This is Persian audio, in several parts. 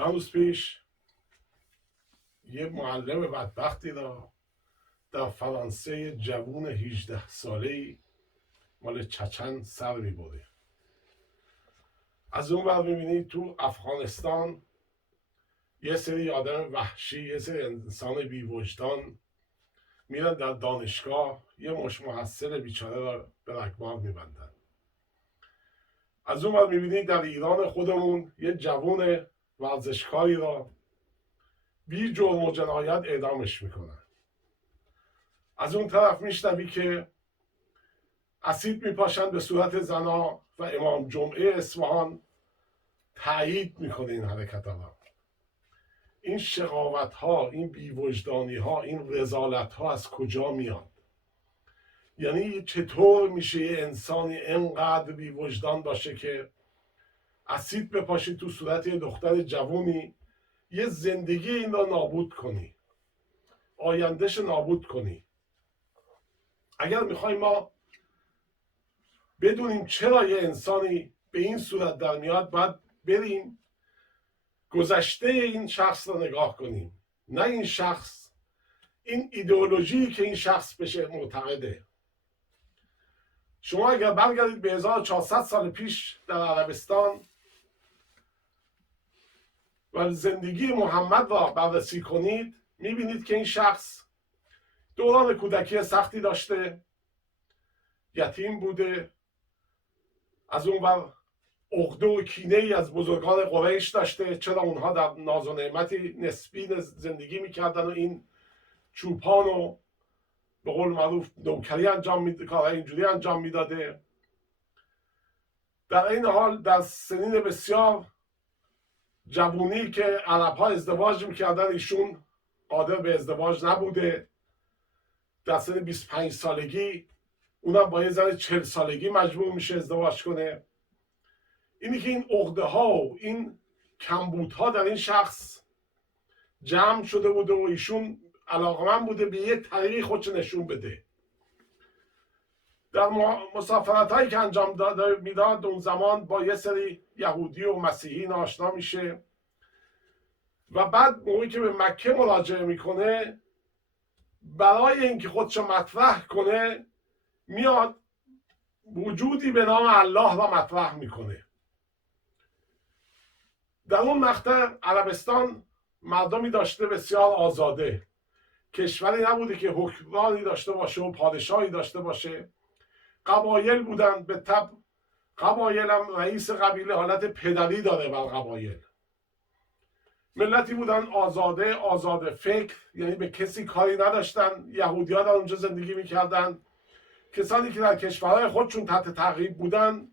چند روز پیش یه معلم بدبختی را در فرانسه جوون 18 ساله‌ای مال چچن سر میبره. از اون ور میبینی تو افغانستان یه سری آدم وحشی، یه سری انسان بی وجدان میرن در دانشگاه یه مش محصل بیچاره را به رگبار میبندن. از اون ور میبینی در ایران خودمون یه جوون ورزشکاری را بی جرم و جنایت اعدامش میکنن. از اون طرف میشنوی که اسید میپاشن به صورت زنا و امام جمعه اصفهان تایید میکنه این حرکت ها. این شقاوت ها، این بیوجدانی ها، این رذالت ها از کجا میاد؟ یعنی چطور میشه یه انسانی انقدر بیوجدان باشه که اسید بپاشی تو صورت یه دختر جوونی، یه زندگی این را نابود کنی، آیندهش نابود کنی؟ اگر میخوایم ما بدونیم چرا یه انسانی به این صورت در میاد، باید بریم گذشته این شخص رو نگاه کنیم، نه این شخص، این ایدئولوژی که این شخص بشه معتقده. شما اگر برگردید به 1400 سال پیش در عربستان و زندگی محمد را بررسی کنید، میبینید که این شخص دوران کودکی سختی داشته، یتیم بوده، از اون ور عقده و کینه ای از بزرگان قریش داشته، چرا اونها در ناز و نعمتی نسبی زندگی میکردن و این چوپان و به قول معروف نوکری کارهای اینجوری انجام میداده. در این حال در سنین بسیار جوونی که عرب ها ازدواج میکردن، ایشون قادر به ازدواج نبوده. در سن 25 سالگی اونم با یه زن 40 سالگی مجبور میشه ازدواج کنه. اینی که این عقده ها و این کمبودها در این شخص جمع شده بوده و ایشون علاقمند بوده به یه طریقی خودش نشون بده. در مسافرت هایی که انجام میداد اون زمان با یه سری یهودی و مسیحیین آشنا میشه و بعد موقعی که به مکه مراجعه میکنه، برای اینکه خودش مطرح کنه میاد وجودی به نام الله را مطرح میکنه. در اون مقطع عربستان مردمی داشته بسیار آزاده، کشوری نبوده که حکمرانی داشته باشه و پادشاهی داشته باشه. قبایل بودن، به طب قبایل هم رئیس قبیله حالت پدری داره بر قبایل. ملتی بودن آزاده، آزاد فکر، یعنی به کسی کاری نداشتن. یهودی ها در اونجا زندگی میکردن. کسانی که در کشورهای خودشون تحت تعقیب بودن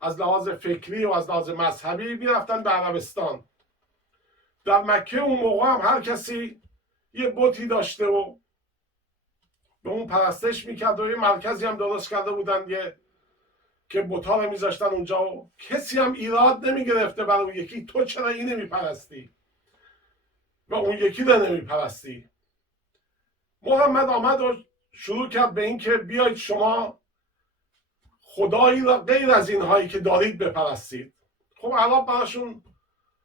از لحاظ فکری و از لحاظ مذهبی میرفتن به عربستان. در مکه اون موقع هم هر کسی یه بتی داشته و به اون پرستش میکرد و یه مرکزی هم درست کرده بودن که بتا رو میذاشتن اونجا و کسی هم ایراد نمیگرفته برای اون یکی، تو چرا این نمیپرستی و اون یکی رو نمیپرستی. محمد آمد و شروع کرد به این که بیایید شما خدایی را غیر از اینهایی که دارید بپرستید. خب الان براشون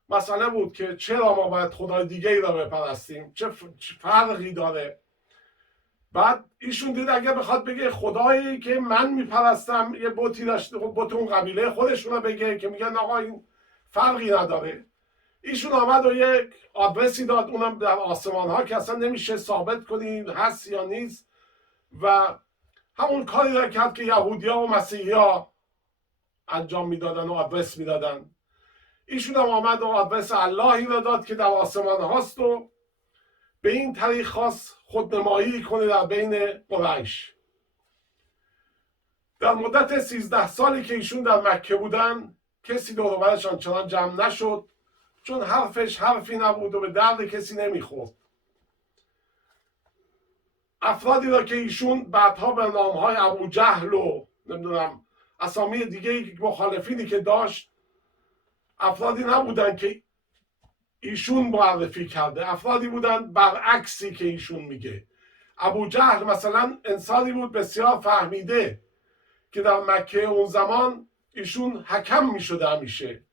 مسئله بود که چرا ما باید خدای دیگه ای را بپرستیم، چه فرقی داره. بعد ایشون دید اگه بخواد بگه خدایی که من میپرستم یه بتی داشته، خب بت اون قبیله خودشون رو بگه که میگن آقا این فرقی نداره. ایشون آمد و یک آدرسی داد، اونم در آسمان ها که اصلا نمیشه ثابت کنی هست یا نیست، و همون کاری را کرد که یهودی ها و مسیحی ها انجام میدادن و آدرس میدادن. ایشون هم آمد و آدرس اللهی را داد که در آسمان هاست و به این طریق خواست خودنمایی کنه در بین قریش. در مدت 13 سالی که ایشون در مکه بودن کسی دور و برشان چنان جمع نشد، چون حرفش حرفی نبود و به درد کسی نمیخورد. افرادی را که ایشون بعدها به نامهای ابو جهل و نمیدونم اسامی دیگه مخالفینی که داشت، افرادی نبودن که ایشون معرفی کرده، افرادی بودن برعکسی که ایشون میگه. ابو جهل مثلا انسانی بود بسیار فهمیده که در مکه اون زمان ایشون حکم میشده همیشه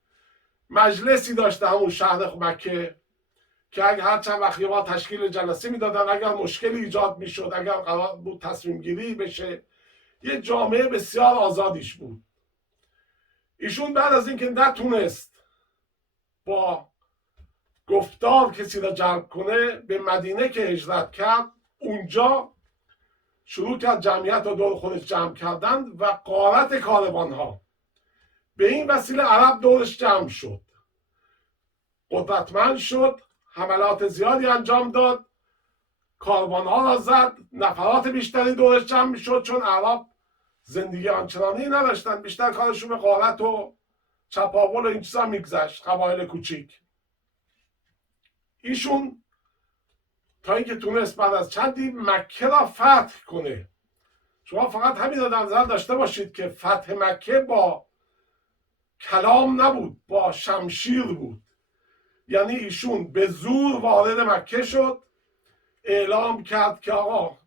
مجلسی داشته همون شهر مکه که اگر هر چند وقت یه بار تشکیل جلسه میدادن، اگر مشکلی ایجاد میشد، اگر قرار بود تصمیم گیری بشه، یه جامعه بسیار آزادیش بود. ایشون بعد از اینکه نتونست با گفتار کسی را جلب کنه، به مدینه که هجرت کرد، اونجا شروع کرد جمعیت را دور خودش جمع کردن و غارت کاروان ها. به این وسیله عرب دورش جمع شد، قدرتمند شد، حملات زیادی انجام داد، کاروان ها را زد، نفرات بیشتری دورش جمع میشد، چون عرب زندگی آنچنانی نداشتن، بیشتر کارشون به غارت و چپاول و این چیزا میگذشت، قبایل کوچیک. ایشون تا اینکه تونست بعد از چندی مکه را فتح کنه. شما فقط همین رو در نظر داشته باشید که فتح مکه با کلام نبود، با شمشیر بود. یعنی ایشون به زور وارد مکه شد، اعلام کرد که آقا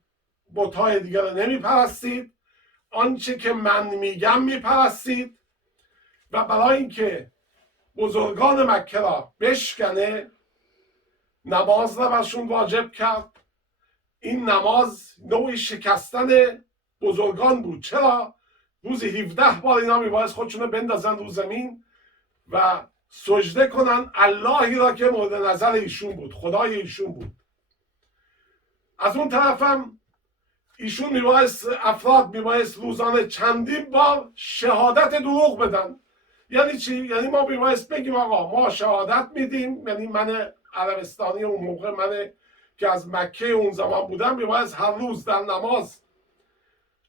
بت‌های دیگر رو نمیپرستید، آنچه که من میگم میپرستید، و برای اینکه بزرگان مکه را بشکنه نماز را برشون واجب کرد. این نماز نوعی شکستن بزرگان بود. چرا؟ روزی 17 بار اینا میبایست خودشون رو بندازن رو زمین و سجده کنن اللهی را که مورد نظر ایشون بود، خدای ایشون بود. از اون طرفم ایشون میبایست، افراد میبایست روزانه چندین بار شهادت دروغ بدن. یعنی چی؟ یعنی ما میبایست بگیم آقا ما شهادت میدیم، یعنی من عربستانی اون موقع، من که از مکه اون زمان بودم، میبایست هر روز در نماز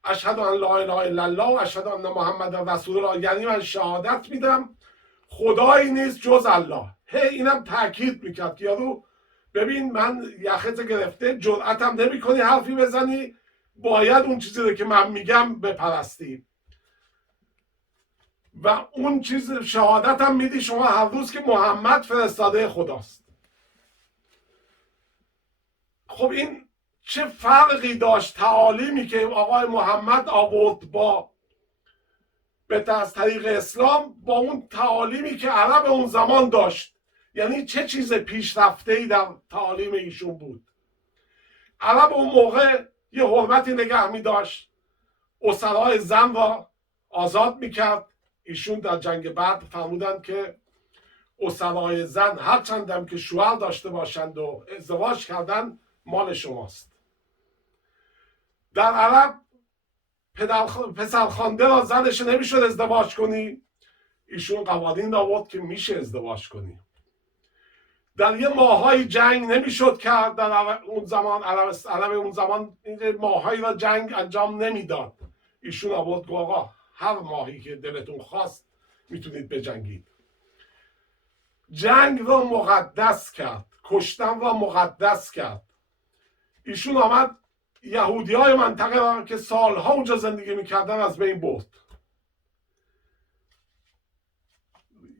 اشهد ان لا اله الا الله و اشهد ان محمد رسول الله، یعنی من شهادت میدم خدایی نیست جز الله. اینم تاکید میکرد که یارو ببین من یخت گرفته، جرأتم نمیکنی حرفی بزنی، باید اون چیزی رو که من میگم بپرستی و اون چیز شهادتم میدی شما هر روز که محمد فرستاده خداست. خب این چه فرقی داشت تعالیمی که آقای محمد آورد با از طریق اسلام با اون تعالیمی که عرب اون زمان داشت؟ یعنی چه چیز پیشرفته‌ای در تعالیم ایشون بود؟ عرب اون موقع یه حرمتی نگه می داشت، اسرای زن را آزاد میکرد. ایشون در جنگ بدر فرمودند که اسرای زن هر چندم که شوهر داشته باشند و ازدواج کردن مال شماست. در عرب پسرخوانده را زنش نمیشد ازدواج کنی، ایشون قوانین آورد که میشه ازدواج کنی. در یه ماهای جنگ نمیشد کرد، در اون زمان عرب اون زمان ماهایی را جنگ انجام نمیداد. ایشون آورد که آقا هر ماهی که دلتون خواست میتونید بجنگید. جنگ را مقدس کرد، کشتن را مقدس کرد. ایشون آمد یهودی های منطقه را که سالها اونجا زندگی میکردن از بین برد.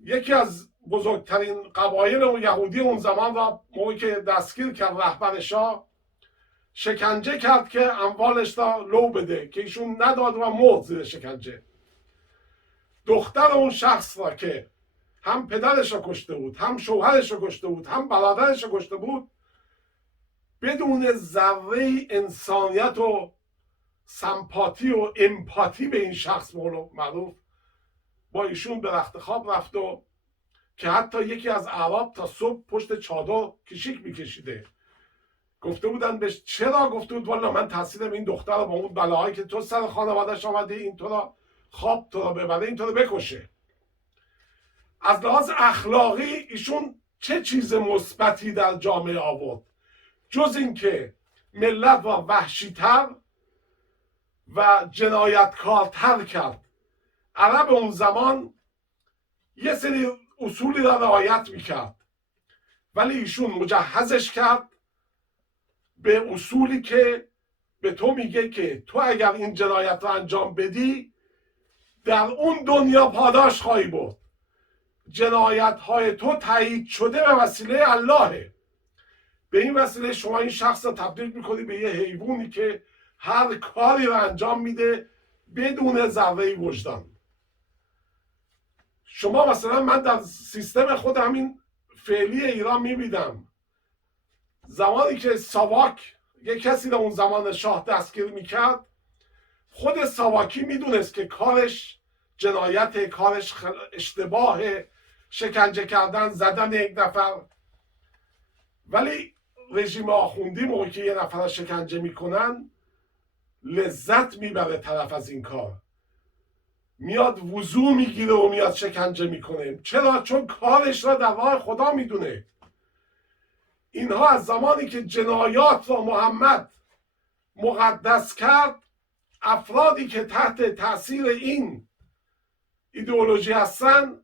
یکی از بزرگترین قبایل اون یهودی اون زمان را موقعی که دستگیر کرد رهبرشا، شکنجه کرد که اموالش را لو بده، که ایشون نداد و مرد زیر شکنجه. دختر اون شخص را که هم پدرش را کشته بود، هم شوهرش را کشته بود، هم برادرش را کشته بود، بدون ذره انسانیت و سمپاتی و امپاتی به این شخص معروف، با ایشون به رخت خواب رفت و که حتی یکی از اعراب تا صبح پشت چادر کشیک میکشیده. گفته بودن بهش چرا؟ گفته بود والا من تحصیلم این دختر رو با اون بلاهایی که تو سر خانوادهش آمده این تو را خواب تو را ببره، این تو رو بکشه. از لحاظ اخلاقی ایشون چه چیز مثبتی در جامعه آورد جز اینکه ملت را وحشی‌تر و جنایتکارتر کرد؟ عرب اون زمان یه سری اصولی را رعایت میکرد، ولی ایشون مجهزش کرد به اصولی که به تو میگه که تو اگر این جنایت را انجام بدی در اون دنیا پاداش خواهی برد. جنایت های تو تایید شده به وسیله اللهه. به این وسیله شما این شخص را تبدیل میکنی به یه حیوانی که هر کاری را انجام میده بدون ذره وجدان. شما مثلا من در سیستم خود همین فعلی ایران میبینم زمانی که ساواک یک کسی در اون زمان شاه دستگیر میکرد، خود ساواکی میدونست که کارش جنایت، کارش اشتباه، شکنجه کردن، زدن یک نفر، ولی رژیم آخوندی موقعی که یه نفر شکنجه میکنن لذت میبره طرف از این کار، میاد وضو میگیره و میاد شکنجه میکنه. چرا؟ چون کارش را در راه خدا میدونه. اینها از زمانی که جنایات را محمد مقدس کرد، افرادی که تحت تاثیر این ایدئولوژی هستن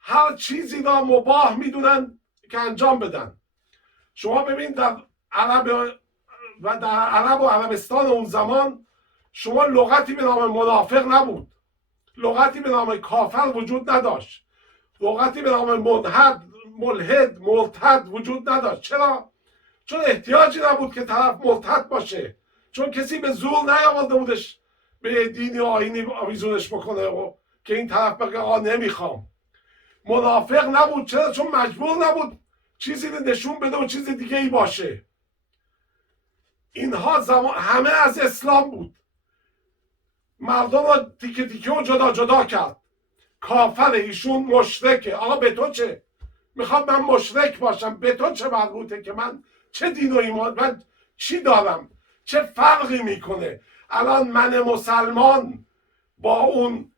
هر چیزی را مباح میدونن که انجام بدن. شما ببین در عرب و عربستان اون زمان شما لغتی به نام منافق نبود، لغتی به نام کافر وجود نداشت، لغتی به نام ملحد مرتد وجود نداشت. چرا؟ چون احتیاجی نبود که طرف مرتد باشه، چون کسی به زور نیاورده بودش به دینی و آیینی آویزونش بکنه و که این طرف بگه آقا نمیخوام. منافق نبود. چرا؟ چون مجبور نبود چیزی نشون بده و چیز دیگه ای باشه. اینها همه از اسلام بود. مردم را تیکه تیکه و جدا جدا کرد. کافر، ایشون مشرکه. آقا به تو چه؟ میخوام من مشرک باشم، به تو چه مربوطه که من چه دین و ایمان، من چی دارم؟ چه فرقی میکنه؟ الان من مسلمان با اون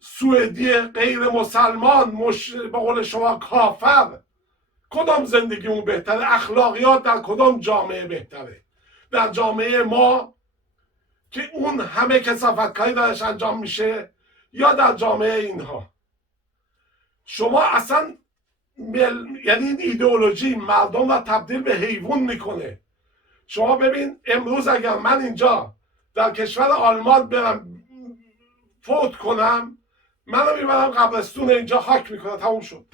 سوئدی غیر مسلمان به قول شما کافر، کدام زندگیمون بهتره؟ اخلاقیات در کدام جامعه بهتره؟ در جامعه ما که اون همه کثافتکاری درش انجام میشه، یا در جامعه اینها؟ شما اصلا یعنی این ایدئولوژی مردم را تبدیل به حیوان میکنه. شما ببین امروز اگر من اینجا در کشور آلمان برم فوت کنم، منو میبرم قبرستون اینجا خاک میکنه، تموم شد.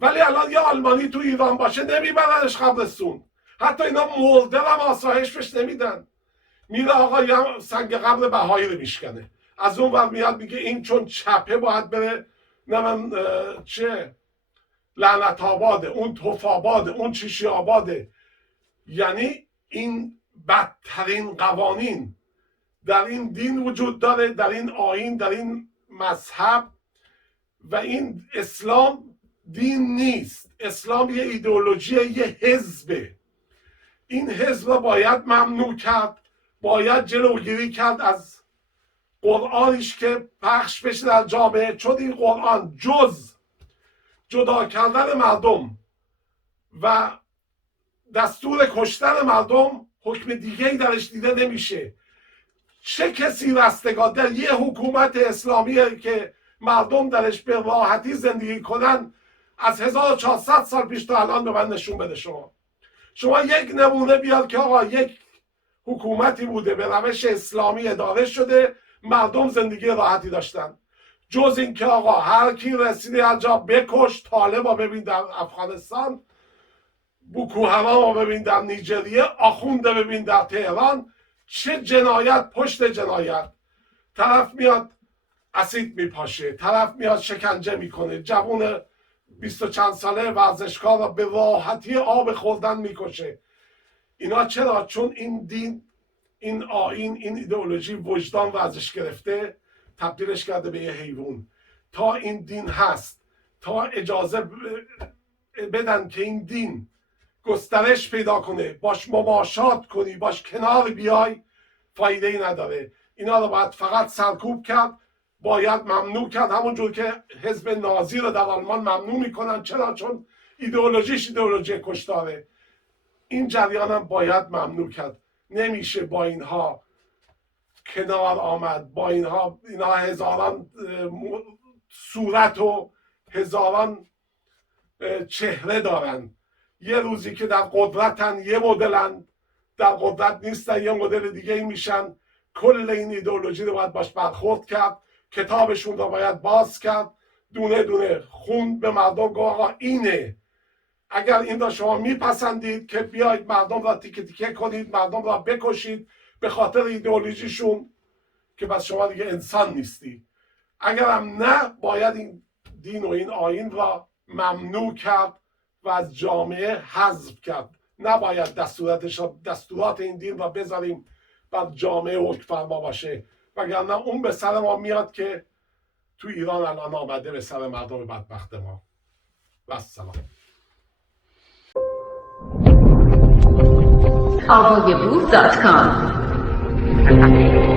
ولی الان یه آلمانی تو ایران باشه نمیبرنش قبرستون، حتی اینا مرده هم آسایش بهش نمیدن. میره آقا یه سنگ قبر بهایی رو میشکنه، از اون ور میاد میگه این چون چپه باید بره نمن چه لعنت آباده، اون توف آباده، اون چیشی آباده. یعنی این بدترین قوانین در این دین وجود داره، در این آیین، در این مذهب. و این اسلام دین نیست، اسلام یه ایدئولوژی، یه حزبه. این حزب را باید ممنوع کرد، باید جلوگیری کرد از قرآنیش که پخش بشه در جامعه، چون این قرآن جز جدا کردن مردم و دستور کشتن مردم حکم دیگه ای درش دیده نمیشه. چه کسی رستگار در یه حکومت اسلامی که مردم درش به راحتی زندگی کنن از 1400 سال پیش تا الان به من نشون بده. شما یک نمونه بیاد که آقا یک حکومتی بوده به روش اسلامی اداره شده، مردم زندگی راحتی داشتن، جز این که آقا هر کی رسیده هر جا بکش. طالبا ببین در افغانستان، بوکو حرام ببین در نیجریه، آخونده ببین در تهران. چه جنایت پشت جنایت. طرف میاد اسید میپاشه، طرف میاد شکنجه میکنه، جوون 20 و چند ساله ورزشکار را به راحتی آب خوردن میکشه. اینا چرا؟ چون این دین، این آیین، این ایدئولوژی وجدان ورزش گرفته، تبدیلش کرده به یه حیوان. تا این دین هست، تا اجازه بدن که این دین گسترش پیدا کنه، باش مماشات کنی، باش کنار بیای، فایده ای نداره. اینا رو باید فقط سرکوب کرد، باید ممنوع کرد، همونجور که حزب نازی رو در آلمان ممنوع میکنن. چرا؟ چون ایدئولوژیش ایدئولوژی کشتاره. این جریان هم باید ممنوع کرد. نمیشه با اینها کنار آمد. با اینها هزاران صورت و هزاران چهره دارن. یه روزی که در قدرتن یه مدلن، در قدرت نیستن یه مدل دیگه ای میشن. کل این ایدئولوژی رو باید باش برخورد کرد، کتابشون رو باید باز کرد، دونه دونه خوند، به مردم گفت آقا اینه. اگر این را شما میپسندید که بیاید مردم را تیکه تیکه کنید، مردم را بکشید به خاطر ایدئولوژیشون، که بس شما دیگه انسان نیستی. اگرم نه باید این دین و این آیین را ممنوع کرد و از جامعه حذف کرد. نباید دستورات این دین را بذاریم بر جامعه حکم فرما باشه، وگرنه اون به سر ما میاد که تو ایران الان آمده به سر مردم بدبخت ما. و السلام. AvaGebu.com